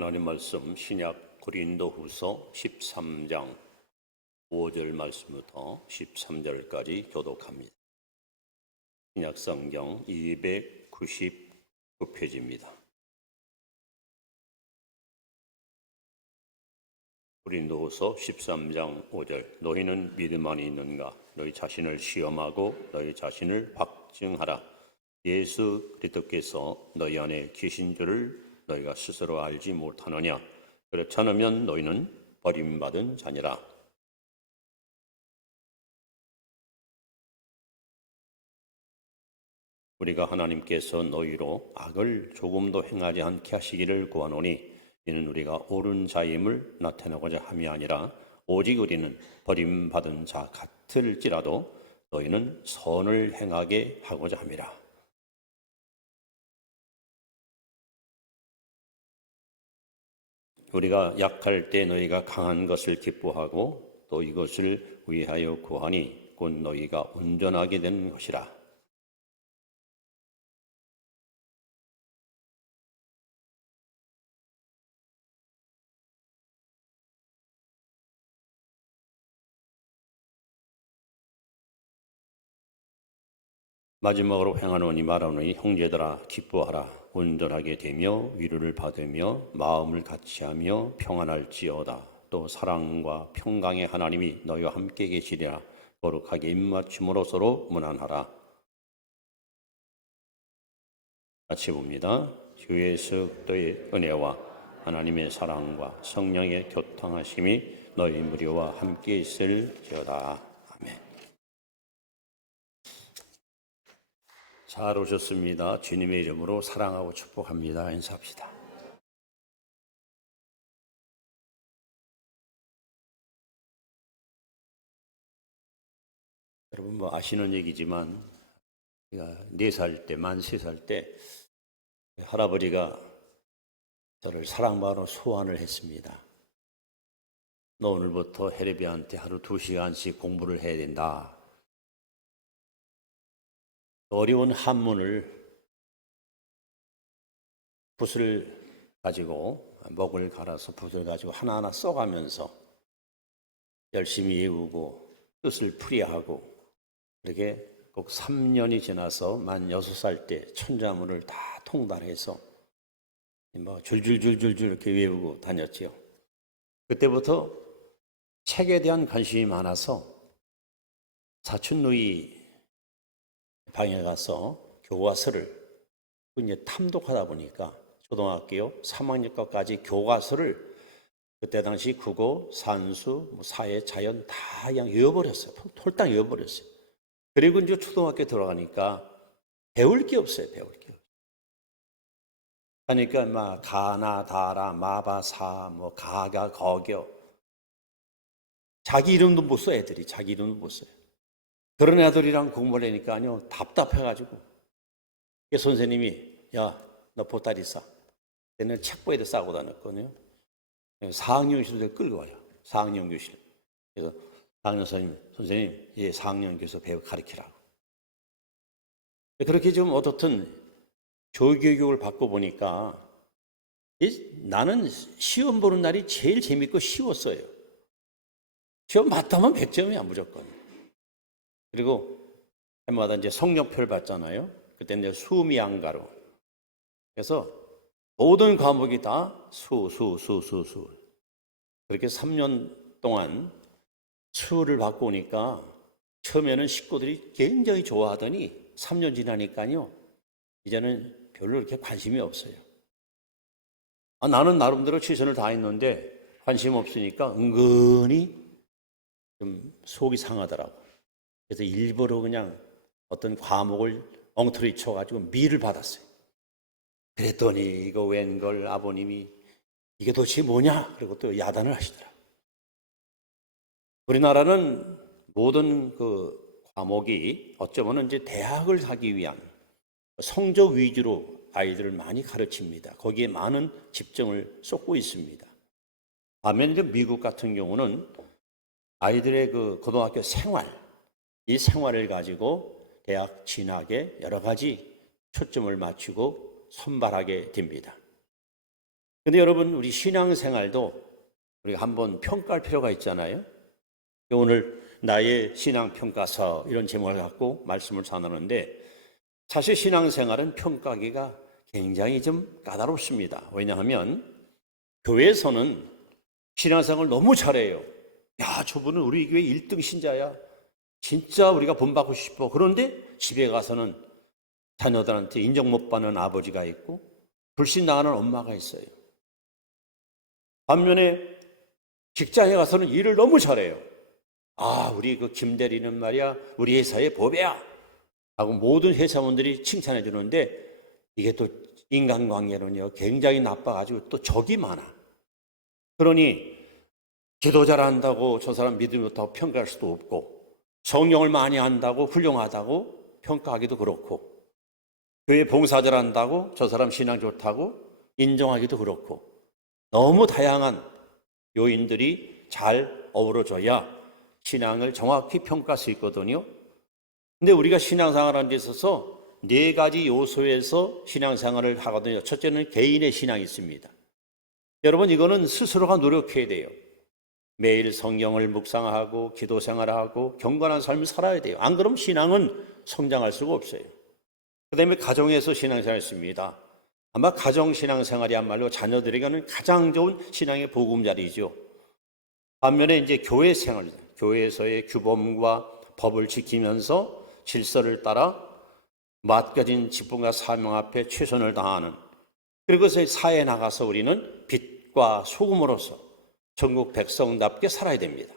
하나님 말씀 신약 고린도후서 13장 5절 말씀부터 13절까지 교독합니다. 신약 성경 299페이지입니다. 고린도후서 13장 5절 너희는 믿음 안에 있는가? 너희 자신을 시험하고 너희 자신을 확증하라. 예수 그리스도께서 너희 안에 계신 줄을 너희가 스스로 알지 못하느냐? 그렇지 않으면 너희는 버림받은 자니라. 우리가 하나님께서 너희로 악을 조금도 행하지 않게 하시기를 구하노니 이는 우리가 옳은 자임을 나타내고자 함이 아니라 오직 우리는 버림받은 자 같을지라도 너희는 선을 행하게 하고자 함이라. 우리가 약할 때 너희가 강한 것을 기뻐하고 또 이것을 위하여 구하니 곧 너희가 온전하게 된 것이라. 마지막으로 행하노니 말하노니 형제들아 기뻐하라. 온전하게 되며 위로를 받으며 마음을 같이하며 평안할지어다. 또 사랑과 평강의 하나님이 너희와 함께 계시리라. 거룩하게 입맞춤으로 서로 문안하라. 같이 봅니다. 주 예수 그리스도의 은혜와 하나님의 사랑과 성령의 교통하심이 너희 무리와 함께 있을지어다. 잘 오셨습니다. 주님의 이름으로 사랑하고 축복합니다. 인사합시다. 여러분 뭐 아시는 얘기지만 제가 4살 때, 만 3살 때 할아버지가 저를 사랑받으러 소환을 했습니다. 너 오늘부터 해레비한테 하루 2시간씩 공부를 해야 된다. 어려운 한문을 붓을 가지고 먹을 갈아서 붓을 가지고 하나하나 써가면서 열심히 외우고 뜻을 풀이하고 그렇게 꼭 3년이 지나서 만 6살 때 천자문을 다 통달해서 뭐 줄줄줄줄줄 이렇게 외우고 다녔지요. 그때부터 책에 대한 관심이 많아서 사촌 누이 방에 가서 교과서를 이제 탐독하다 보니까 초등학교 3학년까지 교과서를 그때 당시 국어, 산수, 사회, 자연 다 그냥 외워버렸어요. 홀딱 외워버렸어요. 그리고 이제 초등학교 들어가니까 배울 게 없어요. 배울 게. 그러니까 막 가나 다라 마바사 뭐 가가 거겨 자기 이름도 못 써. 애들이 자기 이름도 못 써요. 그런 애들이랑 공부를 하니까요 답답해가지고 선생님이 야 너 보따리 싸. 내는 책보에도 싸고 다녔거든요. 4학년 교실을 끌고 와요. 4학년 교실. 그래서 4학년 선생님, 예, 4학년 교실 배우 가르치라고. 그렇게 좀 어떻든 조교육을 받고 보니까 나는 시험 보는 날이 제일 재밌고 쉬웠어요. 시험 맞다면 100점이야 무조건. 그리고 해마다 이제 성적표를 받잖아요. 그때 이제 수미양가로. 그래서 모든 과목이 다 수. 그렇게 3년 동안 수를 받고 오니까 처음에는 식구들이 굉장히 좋아하더니 3년 지나니까요. 이제는 별로 그렇게 관심이 없어요. 나는 나름대로 최선을 다했는데 관심 없으니까 은근히 좀 속이 상하더라고. 그래서 일부러 그냥 어떤 과목을 엉터리 쳐가지고 미를 받았어요. 그랬더니 이거 웬걸 아버님이 이게 도대체 뭐냐? 그리고 또 야단을 하시더라고요. 우리나라는 모든 그 과목이 어쩌면 이제 대학을 가기 위한 성적 위주로 아이들을 많이 가르칩니다. 거기에 많은 집중을 쏟고 있습니다. 반면 이제 미국 같은 경우는 아이들의 그 고등학교 생활, 이 생활을 가지고 대학 진학에 여러 가지 초점을 맞추고 선발하게 됩니다. 근데 여러분, 우리 신앙생활도 우리가 한번 평가할 필요가 있잖아요. 오늘 나의 신앙평가서 이런 제목을 갖고 말씀을 나누는데, 사실 신앙생활은 평가하기가 굉장히 좀 까다롭습니다. 왜냐하면 교회에서는 신앙생활을 너무 잘해요. 야, 저분은 우리 교회 1등 신자야. 진짜 우리가 본받고 싶어. 그런데 집에 가서는 자녀들한테 인정 못 받는 아버지가 있고 불신당하는 엄마가 있어요. 반면에 직장에 가서는 일을 너무 잘해요. 아, 우리 그 김대리는 말이야, 우리 회사의 보배야 하고 모든 회사원들이 칭찬해 주는데, 이게 또 인간관계는요 굉장히 나빠가지고 또 적이 많아. 그러니 기도 잘한다고 저 사람 믿음이 좋다고 평가할 수도 없고, 성경을 많이 한다고 훌륭하다고 평가하기도 그렇고, 교회 봉사 잘한다고 저 사람 신앙 좋다고 인정하기도 그렇고, 너무 다양한 요인들이 잘 어우러져야 신앙을 정확히 평가할 수 있거든요. 근데 우리가 신앙생활하는 데 있어서 4가지 요소에서 신앙생활을 하거든요. 첫째는 개인의 신앙이 있습니다. 여러분, 이거는 스스로가 노력해야 돼요. 매일 성경을 묵상하고 기도 생활하고 경건한 삶을 살아야 돼요. 안 그러면 신앙은 성장할 수가 없어요. 그 다음에 가정에서 신앙생활을 했습니다. 아마 가정신앙생활이야말로 자녀들에게는 가장 좋은 신앙의 보금자리죠. 반면에 이제 교회 생활, 교회에서의 규범과 법을 지키면서 질서를 따라 맡겨진 직분과 사명 앞에 최선을 다하는, 그리고 사회에 나가서 우리는 빛과 소금으로서 전국 백성답게 살아야 됩니다.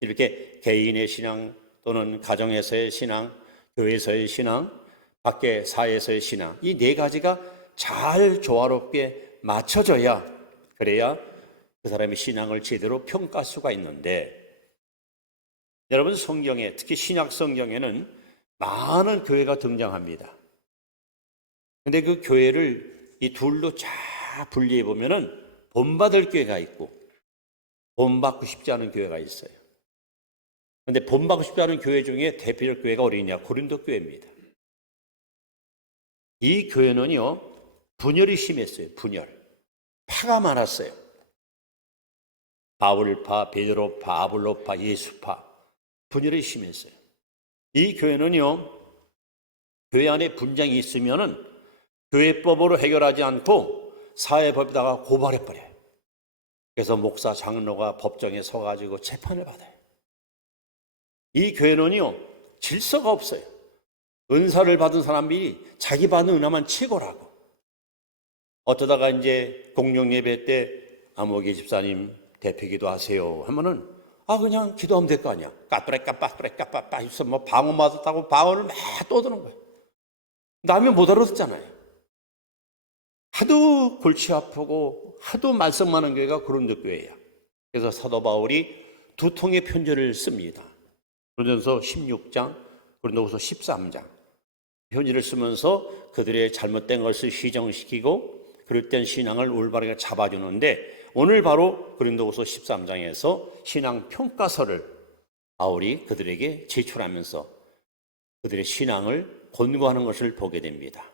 이렇게 개인의 신앙 또는 가정에서의 신앙, 교회에서의 신앙, 밖에 사회에서의 신앙, 이 4가지가 잘 조화롭게 맞춰져야, 그래야 그 사람의 신앙을 제대로 평가할 수가 있는데, 여러분, 성경에, 특히 신약 성경에는 많은 교회가 등장합니다. 근데 그 교회를 이 둘로 쫙 분리해 보면은 본받을 교회가 있고 본받고 싶지 않은 교회가 있어요. 근데 본받고 싶지 않은 교회 중에 대표적 교회가 어디냐? 고린도 교회입니다. 이 교회는요 분열이 심했어요. 분열, 파가 많았어요. 바울파, 베드로파, 아볼로파, 예수파, 분열이 심했어요. 이 교회는요, 교회 안에 분쟁이 있으면은 교회법으로 해결하지 않고 사회법에다가 고발해버려요. 그래서 목사, 장로가 법정에 서가지고 재판을 받아요. 이 교회는요, 질서가 없어요. 은사를 받은 사람들이 자기 받은 은혜만 최고라고. 어쩌다가 이제 공영 예배 때 아무개 집사님 대표 기도하세요 하면은 그냥 기도하면 될 거 아니야. 까뿌레까빠뿌레까빠빠 해서 뭐 방언 맞았다고 방언을 막 떠드는 거예요. 남이 못 알아듣잖아요. 하도 골치 아프고 하도 말썽 많은 교회가 고린도 교회야. 그래서 사도 바울이 2통의 편지를 씁니다. 고린도서 16장, 고린도서 13장. 편지를 쓰면서 그들의 잘못된 것을 시정시키고 그럴 땐 신앙을 올바르게 잡아주는데, 오늘 바로 고린도후서 13장에서 신앙 평가서를 바울이 그들에게 제출하면서 그들의 신앙을 권고하는 것을 보게 됩니다.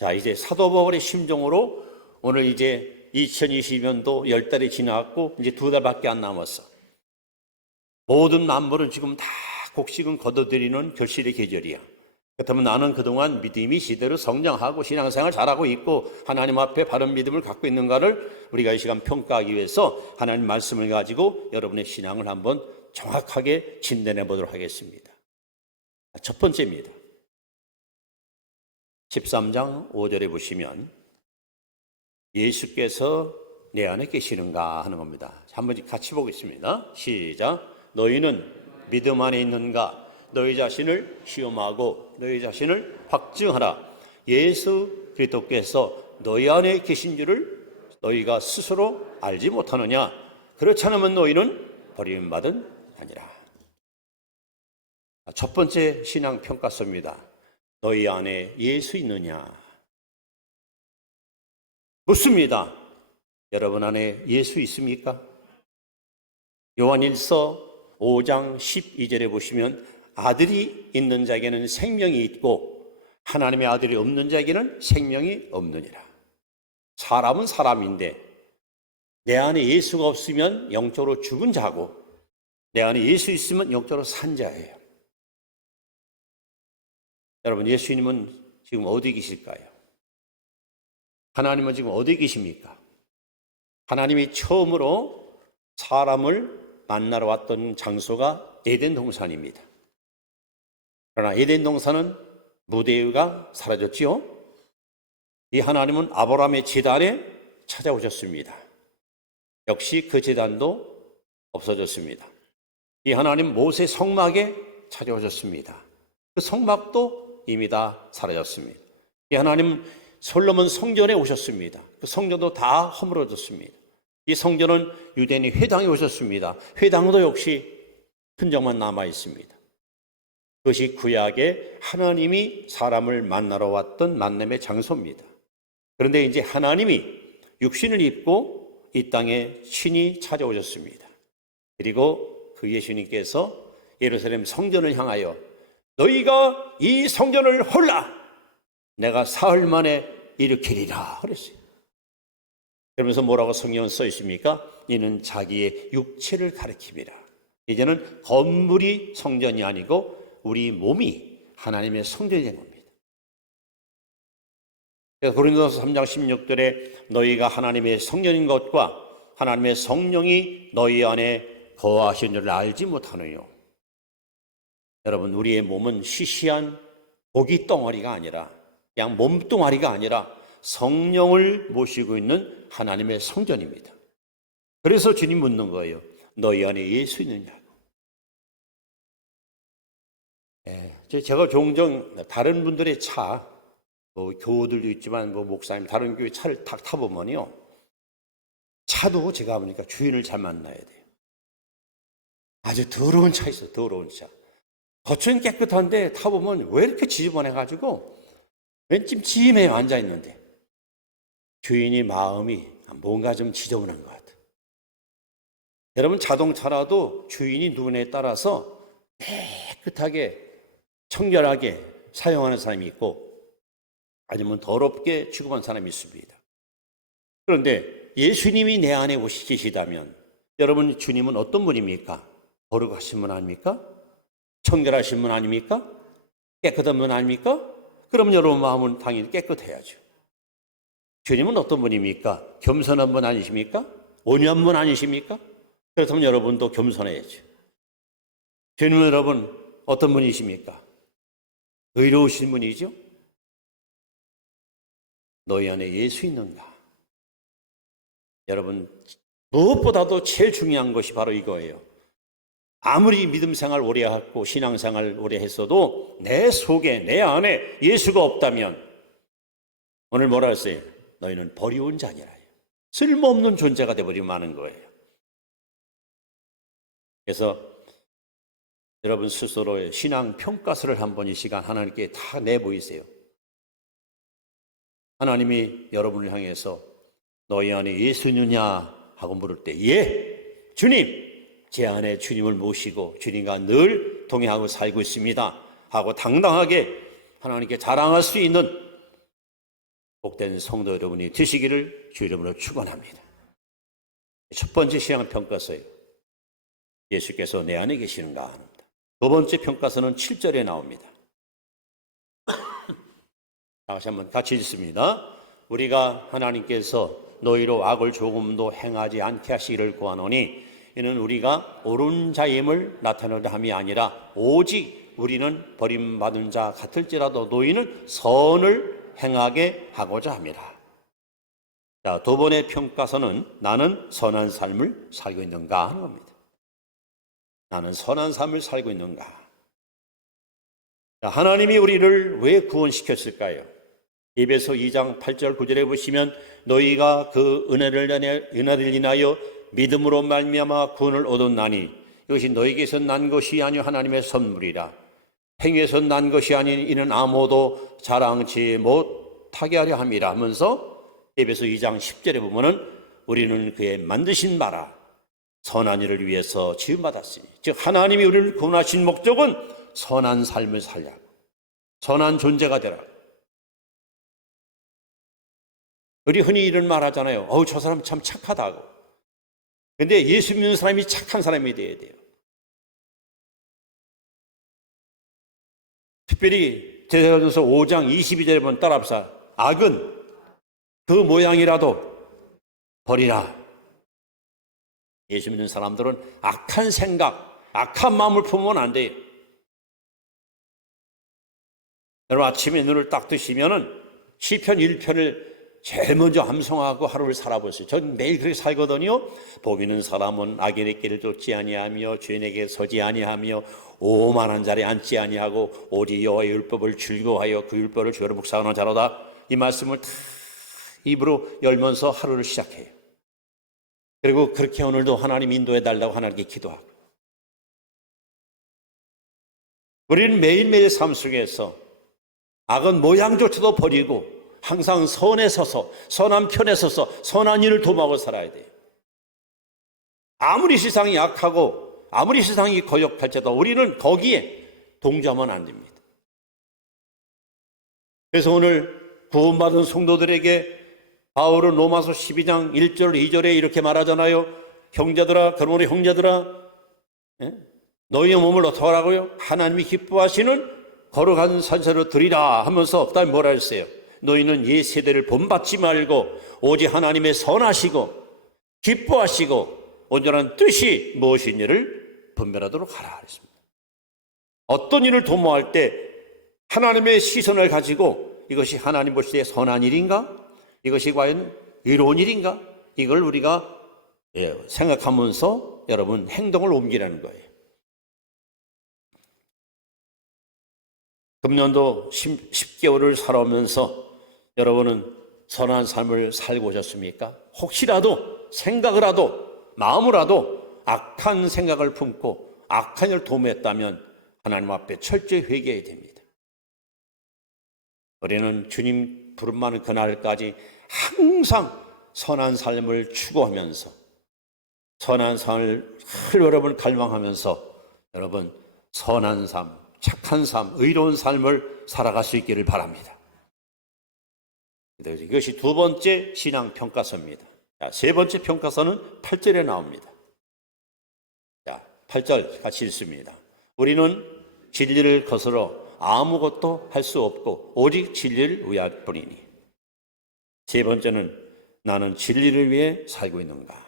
자, 이제 사도 바울의 심정으로 오늘 이제 2020년도 10달이 지나갔고 이제 2달밖에 안 남았어. 모든 만물은 지금 다 곡식은 거둬들이는 결실의 계절이야. 그렇다면 나는 그동안 믿음이 제대로 성장하고 신앙생활 잘하고 있고 하나님 앞에 바른 믿음을 갖고 있는가를 우리가 이 시간 평가하기 위해서 하나님 말씀을 가지고 여러분의 신앙을 한번 정확하게 진단해 보도록 하겠습니다. 첫 번째입니다. 13장 5절에 보시면 예수께서 내 안에 계시는가 하는 겁니다. 한번 같이 보겠습니다. 시작. 너희는 믿음 안에 있는가? 너희 자신을 시험하고 너희 자신을 확증하라. 예수 그리스도께서 너희 안에 계신 줄을 너희가 스스로 알지 못하느냐? 그렇지 않으면 너희는 버림받은 아니라. 첫 번째 신앙 평가서입니다. 너희 안에 예수 있느냐? 묻습니다. 여러분 안에 예수 있습니까? 요한일서 5장 12절에 보시면 아들이 있는 자에게는 생명이 있고 하나님의 아들이 없는 자에게는 생명이 없느니라. 사람은 사람인데 내 안에 예수가 없으면 영적으로 죽은 자고 내 안에 예수 있으면 영적으로 산 자예요. 여러분, 예수님은 지금 어디 계실까요? 하나님은 지금 어디 계십니까? 하나님이 처음으로 사람을 만나러 왔던 장소가 에덴 동산입니다. 그러나 에덴 동산은 무대가 사라졌지요. 이 하나님은 아브라함의 제단에 찾아오셨습니다. 역시 그 제단도 없어졌습니다. 이 하나님 모세 성막에 찾아오셨습니다. 그 성막도 이미 다 사라졌습니다. 이 하나님 솔로몬 성전에 오셨습니다. 그 성전도 다 허물어졌습니다. 이 성전은 유대인이 회당에 오셨습니다. 회당도 역시 흔적만 남아 있습니다. 그것이 구약에 하나님이 사람을 만나러 왔던 만남의 장소입니다. 그런데 이제 하나님이 육신을 입고 이 땅에 친히 찾아오셨습니다. 그리고 그 예수님께서 예루살렘 성전을 향하여 너희가 이 성전을 헐라 내가 사흘 만에 일으키리라 그랬어요. 그러면서 뭐라고 성경은 써 있습니까? 이는 자기의 육체를 가리킵니다. 이제는 건물이 성전이 아니고 우리 몸이 하나님의 성전이 된 겁니다. 그래서 고린도서 3장 16절에 너희가 하나님의 성전인 것과 하나님의 성령이 너희 안에 거하신 줄을 알지 못하느뇨. 여러분, 우리의 몸은 시시한 고기 덩어리가 아니라 그냥 몸뚱아리가 아니라 성령을 모시고 있는 하나님의 성전입니다. 그래서 주님 묻는 거예요. 너희 안에 예수 있느냐고. 제가 종종 다른 분들의 차, 교우들도 있지만 목사님 다른 교회 차를 탁 타보면요, 차도 제가 보니까 주인을 잘 만나야 돼요. 아주 더러운 차 있어요. 더러운 차. 겉은 깨끗한데 타보면 왜 이렇게 지저분해가지고 왠 찜찜해요. 앉아있는데 주인이 마음이 뭔가 좀 지저분한 것 같아요. 여러분, 자동차라도 주인이 누구냐에 따라서 깨끗하게 청결하게 사용하는 사람이 있고 아니면 더럽게 취급한 사람이 있습니다. 그런데 예수님이 내 안에 계시다면 여러분, 주님은 어떤 분입니까? 거룩하신 분 아닙니까? 청결하신 분 아닙니까? 깨끗한 분 아닙니까? 그럼 여러분 마음은 당연히 깨끗해야죠. 주님은 어떤 분입니까? 겸손한 분 아니십니까? 온유한 분 아니십니까? 그렇다면 여러분도 겸손해야죠. 주님은 여러분 어떤 분이십니까? 의로우신 분이죠? 너희 안에 예수 있는가? 여러분, 무엇보다도 제일 중요한 것이 바로 이거예요. 아무리 믿음 생활 오래 하고 신앙 생활 오래 했어도 내 속에 내 안에 예수가 없다면 오늘 뭐라 했어요? 너희는 버리운 자니라. 쓸모없는 존재가 되어버리면 마는 거예요. 그래서 여러분 스스로의 신앙 평가서를 한번 이 시간 하나님께 다 내보이세요. 하나님이 여러분을 향해서 너희 안에 예수 있느냐 하고 물을 때 예, 주님, 제 안에 주님을 모시고 주님과 늘 동행하고 살고 있습니다 하고 당당하게 하나님께 자랑할 수 있는 복된 성도 여러분이 되시기를 주 이름으로 축원합니다. 첫 번째 신앙 평가서예요. 예수께서 내 안에 계시는가 합니다. 두 번째 평가서는 7절에 나옵니다. 다시 한번 같이 읽습니다. 우리가 하나님께서 너희로 악을 조금도 행하지 않게 하시기를 구하노니 이는 우리가 옳은 자임을 나타내려 함이 아니라 오직 우리는 버림받은 자 같을지라도 너희는 선을 행하게 하고자 함이라. 자, 두 번의 평가서는 나는 선한 삶을 살고 있는가 하는 겁니다. 나는 선한 삶을 살고 있는가. 자, 하나님이 우리를 왜 구원시켰을까요? 에베소 2장 8절 9절에 보시면 너희가 그 은혜를 인하여 믿음으로 말미암아 구원을 얻었나니 이것이 너희에게서 난 것이 아니요 하나님의 선물이라. 행위에서 난 것이 아닌 이는 아무도 자랑치 못하게 하려 함이라 하면서 에베소 2장 10절에 보면은 우리는 그의 만드신 바라 선한 일을 위해서 지음받았으니, 즉 하나님이 우리를 구원하신 목적은 선한 삶을 살라고, 선한 존재가 되라고. 우리 흔히 이런 말 하잖아요. 저 사람 참 착하다고. 근데 예수 믿는 사람이 착한 사람이 돼야 돼요. 특별히 제사전서 5장 22절에 보면 따라합시다. 악은 그 모양이라도 버리라. 예수 믿는 사람들은 악한 생각, 악한 마음을 품으면 안 돼요. 여러분 아침에 눈을 딱 뜨시면은 시편 1편을 제일 먼저 암송하고 하루를 살아보세요. 전 매일 그렇게 살거든요. 복 있는 사람은 악인의 길을 쫓지 아니하며 죄인에게 서지 아니하며 오만한 자리에 앉지 아니하고 오직 여호와의 율법을 즐거워하여 그 율법을 주로 묵상하는 자로다. 이 말씀을 다 입으로 열면서 하루를 시작해요. 그리고 그렇게 오늘도 하나님 인도해 달라고 하나님께 기도하고. 우리는 매일매일 삶 속에서 악은 모양조차도 버리고 항상 선에 서서 선한 편에 서서 선한 일을 도모하고 살아야 돼요. 아무리 세상이 악하고 아무리 세상이 거역할지라도 우리는 거기에 동조하면 안 됩니다. 그래서 오늘 구원받은 성도들에게 바울은 로마서 12장 1절 2절에 이렇게 말하잖아요. 형제들아, 그러므로 형제들아, 너희의 몸을 어떻게 하라고요? 하나님이 기뻐하시는 거룩한 산사로 드리라 하면서 그다음에 뭐라 했어요? 너희는 옛 세대를 본받지 말고 오직 하나님의 선하시고 기뻐하시고 온전한 뜻이 무엇인지를 분별하도록 하라 했습니다. 어떤 일을 도모할 때 하나님의 시선을 가지고 이것이 하나님 보실 때 선한 일인가? 이것이 과연 의로운 일인가? 이걸 우리가 생각하면서 여러분 행동을 옮기라는 거예요. 금년도 10개월을 살아오면서 여러분은 선한 삶을 살고 오셨습니까? 혹시라도 생각을 하도 마음을 하도 악한 생각을 품고 악한 일을 도모했다면 하나님 앞에 철저히 회개해야 됩니다. 우리는 주님 부름 많은 그날까지 항상 선한 삶을 추구하면서 선한 삶을 여러분 갈망하면서 여러분 선한 삶, 착한 삶, 의로운 삶을 살아갈 수 있기를 바랍니다. 이것이 두 번째 신앙 평가서입니다. 세 번째 평가서는 8절에 나옵니다. 8절 같이 읽습니다. 우리는 진리를 거스러 아무것도 할 수 없고 오직 진리를 위할 뿐이니. 세 번째는 나는 진리를 위해 살고 있는가.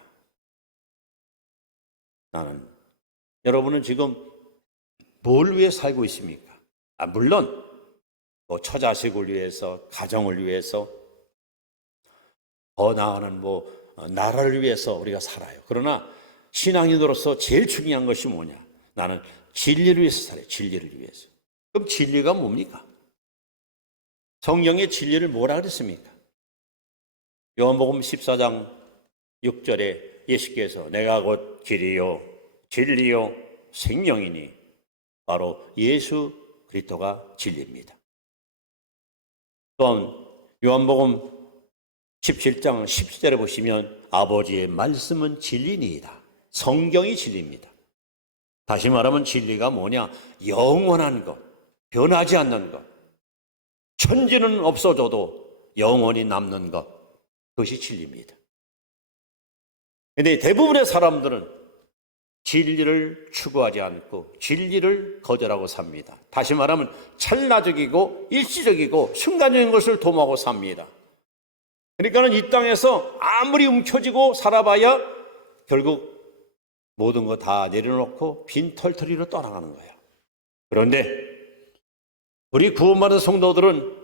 여러분은 지금 뭘 위해 살고 있습니까? 물론 처자식을 위해서, 가정을 위해서, 더 나아가는 나라를 위해서 우리가 살아요. 그러나 신앙인으로서 제일 중요한 것이 뭐냐? 나는 진리를 위해서 살아요. 진리를 위해서. 그럼 진리가 뭡니까? 성경의 진리를 뭐라 그랬습니까? 요한복음 14장 6절에 예수께서 내가 곧 길이요 진리요 생명이니 바로 예수 그리스도가 진리입니다. 또한 요한복음 17장 17절에 보시면 아버지의 말씀은 진리니이다. 성경이 진리입니다. 다시 말하면 진리가 뭐냐? 영원한 것, 변하지 않는 것, 천지는 없어져도 영원히 남는 것, 그것이 진리입니다. 그런데 대부분의 사람들은 진리를 추구하지 않고 진리를 거절하고 삽니다. 다시 말하면 찰나적이고 일시적이고 순간적인 것을 도모하고 삽니다. 그러니까는 이 땅에서 아무리 움켜쥐고 살아봐야 결국 모든 거 다 내려놓고 빈털터리로 떠나가는 거예요. 그런데 우리 구원받은 성도들은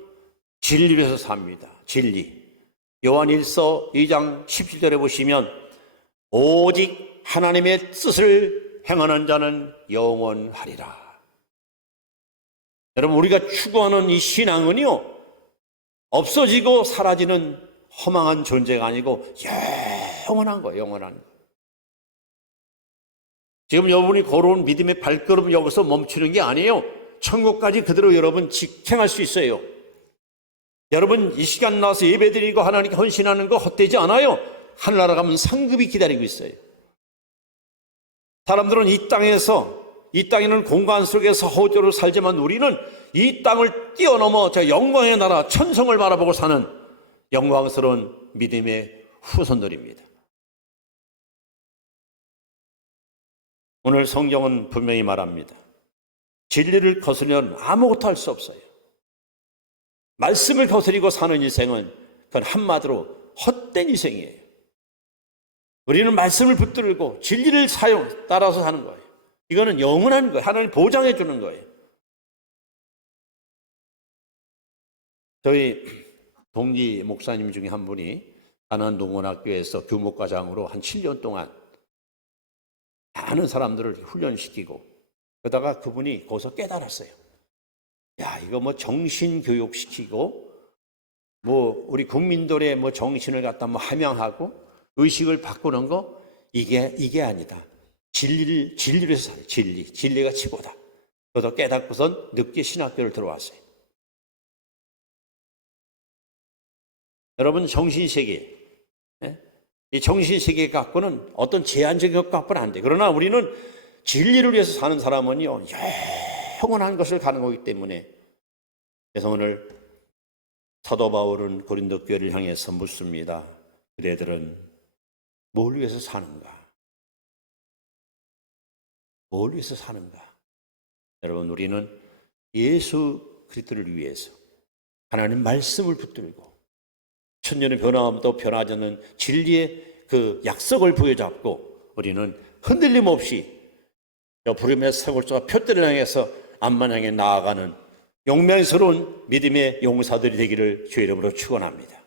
진리에서 삽니다. 진리. 요한 1서 2장 17절에 보시면 오직 하나님의 뜻을 행하는 자는 영원하리라. 여러분 우리가 추구하는 이 신앙은요 없어지고 사라지는 허망한 존재가 아니고 영원한 거예요. 영원한 거. 지금 여러분이 걸어온 믿음의 발걸음 여기서 멈추는 게 아니에요. 천국까지 그대로 여러분 직행할 수 있어요. 여러분 이 시간 나와서 예배드리고 하나님께 헌신하는 거 헛되지 않아요. 하늘나라 가면 상급이 기다리고 있어요. 사람들은 이 땅에는 공간 속에서 허우적으로 살지만 우리는 이 땅을 뛰어넘어 저 영광의 나라 천성을 바라보고 사는 영광스러운 믿음의 후손들입니다. 오늘 성경은 분명히 말합니다. 진리를 거스르면 아무것도 할 수 없어요. 말씀을 거스리고 사는 인생은 그건 한마디로 헛된 인생이에요. 우리는 말씀을 붙들고 진리를 따라서 사는 거예요. 이거는 영원한 거예요. 하나님 보장해 주는 거예요. 저희 동기 목사님 중에 한 분이 가나안 동원학교에서 교목과장으로 한 7년 동안 많은 사람들을 훈련시키고 그러다가 그분이 거기서 깨달았어요. 야, 이거 뭐 정신교육시키고 뭐 우리 국민들의 뭐 정신을 갖다 뭐 함양하고 의식을 바꾸는 거 이게 아니다. 진리를 해서 살아요. 진리가 최고다. 그러다 깨닫고선 늦게 신학교를 들어왔어요. 여러분 정신세계, 이 정신세계 갖고는 어떤 제한적인 것 갖고는 안 돼. 그러나 우리는 진리를 위해서 사는 사람은요 영원한 것을 가는 거기 때문에. 그래서 오늘 사도 바울은 고린도 교회를 향해서 묻습니다. 그대들은 뭘 위해서 사는가? 뭘 위해서 사는가? 여러분 우리는 예수 그리스도를 위해서 하나님 말씀을 붙들고 천년의 변함도 변하지 않는 진리의 그 약속을 부여잡고 우리는 흔들림 없이 부름의 서골조가 표대를 향해서 암만 향해 나아가는 용맹스러운 믿음의 용사들이 되기를 주의 이름으로 축원합니다.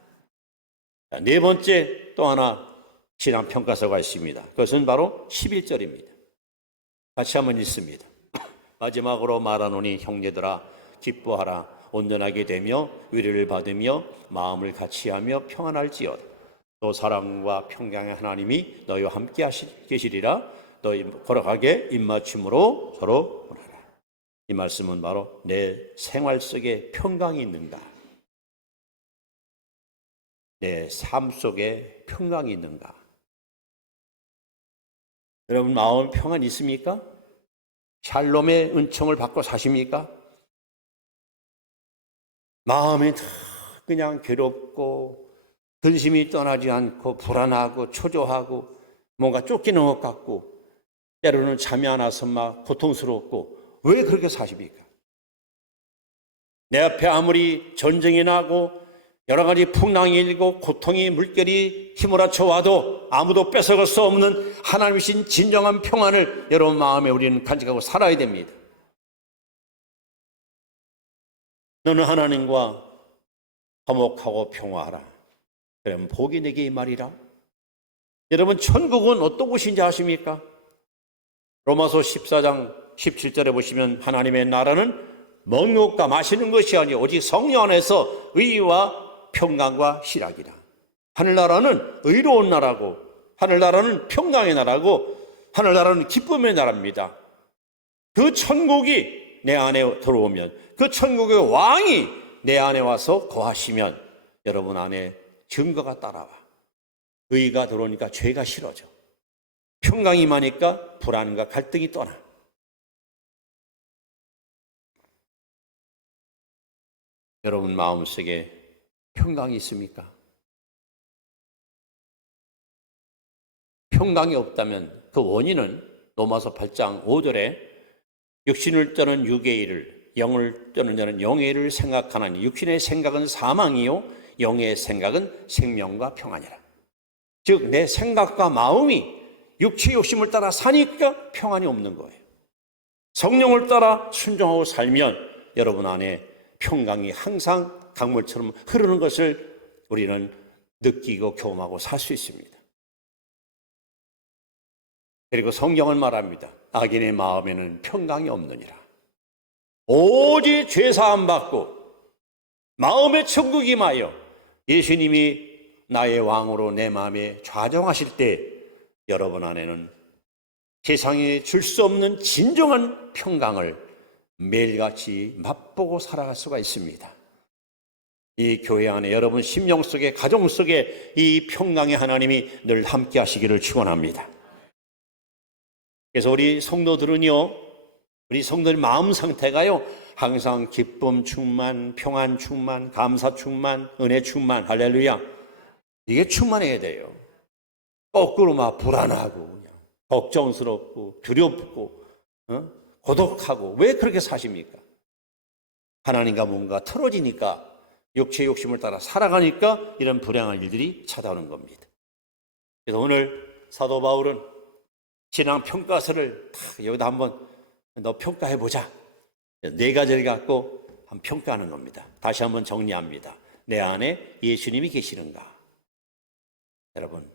네 번째 또 하나 신앙 평가서가 있습니다. 그것은 바로 11절입니다. 같이 한번 읽습니다. 마지막으로 말하노니 형제들아 기뻐하라. 온전하게 되며 위로를 받으며 마음을 같이하며 평안할지어다. 또 사랑과 평강의 하나님이 너희와 함께 계시리라. 너희 걸어가게 입맞춤으로 서로 보내라. 이 말씀은 바로 내 생활 속에 평강이 있는가? 내 삶 속에 평강이 있는가? 여러분 마음 평안 있습니까? 샬롬의 은총을 받고 사십니까? 마음이 다 그냥 괴롭고 근심이 떠나지 않고 불안하고 초조하고 뭔가 쫓기는 것 같고 때로는 잠이 안 와서 막 고통스럽고 왜 그렇게 사십니까? 내 앞에 아무리 전쟁이 나고 여러 가지 풍랑이 일고 고통이 물결이 휘몰아쳐 와도 아무도 뺏어갈 수 없는 하나님이신 진정한 평안을 여러분 마음에 우리는 간직하고 살아야 됩니다. 너는 하나님과 화목하고 평화하라. 그러면 복이 내게 이 말이라. 여러분 천국은 어떤 곳인지 아십니까? 로마서 14장 17절에 보시면 하나님의 나라는 먹는 것과 마시는 것이 아니요 오직 성령 안에서 의와 평강과 희락이라. 하늘나라는 의로운 나라고 하늘나라는 평강의 나라고 하늘나라는 기쁨의 나라입니다. 그 천국이 내 안에 들어오면 그 천국의 왕이 내 안에 와서 거하시면 여러분 안에 증거가 따라와. 의가 들어오니까 죄가 싫어져. 평강이 임하니까 불안과 갈등이 떠나. 여러분 마음속에 평강이 있습니까? 평강이 없다면 그 원인은 로마서 8장 5절에 육신을 떠는 육의 일을 영을 떠는 자는 영의 일을 생각하나니 육신의 생각은 사망이요 영의 생각은 생명과 평안이라. 즉 내 생각과 마음이 육체 욕심을 따라 사니까 평안이 없는 거예요. 성령을 따라 순종하고 살면 여러분 안에 평강이 항상 강물처럼 흐르는 것을 우리는 느끼고 경험하고 살 수 있습니다. 그리고 성경은 말합니다. 악인의 마음에는 평강이 없느니라. 오직 죄사함 받고 마음의 천국이 임하여 예수님이 나의 왕으로 내 마음에 좌정하실 때 여러분 안에는 세상에 줄 수 없는 진정한 평강을 매일같이 맛보고 살아갈 수가 있습니다. 이 교회 안에 여러분 심령 속에 가정 속에 이 평강의 하나님이 늘 함께 하시기를 축원합니다. 그래서 우리 성도들은요 우리 성도들 마음 상태가요 항상 기쁨 충만, 평안 충만, 감사 충만, 은혜 충만, 할렐루야. 이게 충만해야 돼요. 거꾸로 막 불안하고 그냥 걱정스럽고 두렵고 고독하고 왜 그렇게 사십니까? 하나님과 뭔가 틀어지니까 육체의 욕심을 따라 살아가니까 이런 불행한 일들이 찾아오는 겁니다. 그래서 오늘 사도 바울은 신앙 평가서를 여기다 한번 너 평가해보자. 네 가지를 갖고 한번 평가하는 겁니다. 다시 한번 정리합니다. 내 안에 예수님이 계시는가? 여러분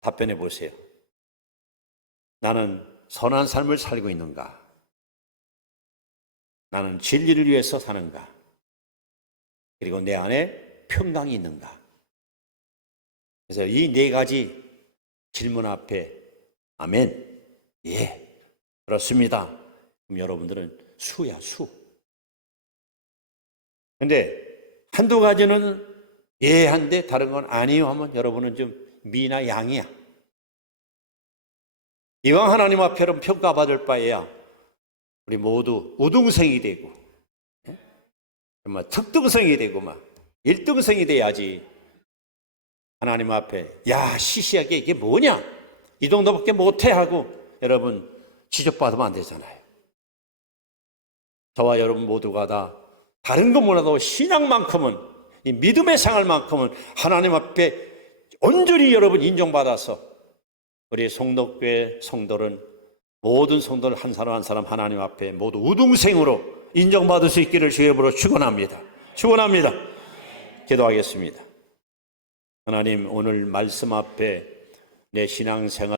답변해 보세요. 나는 선한 삶을 살고 있는가? 나는 진리를 위해서 사는가? 그리고 내 안에 평강이 있는가? 그래서 이 네 가지 질문 앞에 아멘, 예, 그렇습니다. 그럼 여러분들은 수야, 수. 근데 한두 가지는 예 한데 다른 건 아니요 하면 여러분은 좀 미나 양이야. 이왕 하나님 앞에는 평가받을 바에야 우리 모두 우등생이 되고 정말 특등생이 되고 막 1등생이 돼야지. 하나님 앞에 야 시시하게 이게 뭐냐 이 정도밖에 못해 하고 여러분 지적받으면 안 되잖아요. 저와 여러분 모두가 다 다른 것 몰라도 신앙만큼은 이 믿음의 생활만큼은 하나님 앞에 온전히 여러분 인정받아서 우리 성덕교회 성도는 모든 성도를 한 사람 한 사람 하나님 앞에 모두 우등생으로 인정받을 수 있기를 주의 이름으로 축원합니다. 축원합니다. 기도하겠습니다. 하나님 오늘 말씀 앞에 내 신앙생활